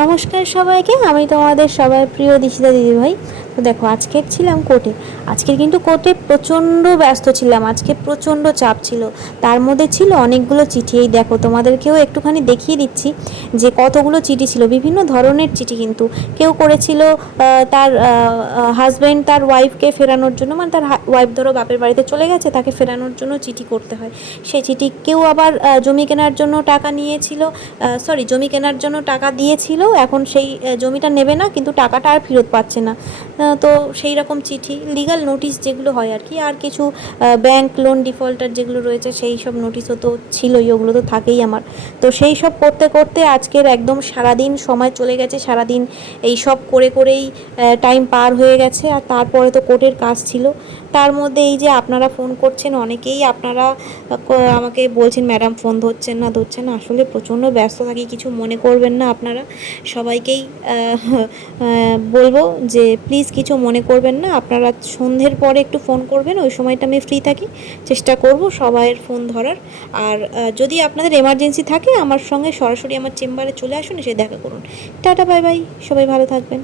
নমস্কার সবাইকে, আমি তোমাদের সবার প্রিয় দিশিতা দিদিভাই। তো দেখো, আজকে ছিলাম কোর্টে। আজকের কিন্তু কোর্টে প্রচণ্ড ব্যস্ত ছিলাম, আজকে প্রচণ্ড চাপ ছিল। তার মধ্যে ছিল অনেকগুলো চিঠি। এই দেখো, তোমাদেরকেও একটুখানি দেখিয়ে দিচ্ছি যে কতগুলো চিঠি ছিল, বিভিন্ন ধরনের চিঠি। কিন্তু কেউ করেছিল তার হাজব্যান্ড তার ওয়াইফকে ফেরানোর জন্য, মানে তার ওয়াইফ ধরো বাপের বাড়িতে চলে গেছে, তাকে ফেরানোর জন্য চিঠি করতে হয় সেই চিঠি। কেউ আবার জমি কেনার জন্য টাকা নিয়েছিল, জমি কেনার জন্য টাকা দিয়েছিল, এখন সেই জমিটা নেবে না, কিন্তু টাকাটা আর ফেরত পাচ্ছে না। তো সেই রকম চিঠি, লিগাল নোটিশ যেগুলো হয় আর কি, আর কিছু ব্যাংক লোন ডিফল্টার যেগুলো রয়েছে সেই সব নোটিশও তো ছিলই, ওগুলো তো থাকেই আমার। তো সেই সব করতে করতে আজকের একদম সারাদিন সময় চলে গেছে, সারাদিন এই সব করে করেই টাইম পার হয়ে গেছে। আর তারপরে তো কোর্টের কাজ ছিল। তার মধ্যে এই যে আপনারা ফোন করছেন, অনেকেই আপনারা আমাকে বলছেন ম্যাডাম ফোন ধরছেন না, আসলে প্রচণ্ড ব্যস্ত থাকি, কিছু মনে করবেন না আপনারা। সবাইকেই বলবো যে প্লিজ কিছু মনে করবেন না, আপনারা সন্ধ্যের পরে একটু ফোন করবেন, ওই সময়টা আমি ফ্রি থাকি, চেষ্টা করব সবাইয়ের ফোন ধরার। আর যদি আপনাদের এমার্জেন্সি থাকে আমার সঙ্গে সরাসরি আমার চেম্বারে চলে আসুন, এসে দেখা করুন। টাটা, বাই বাই, সবাই ভালো থাকবেন।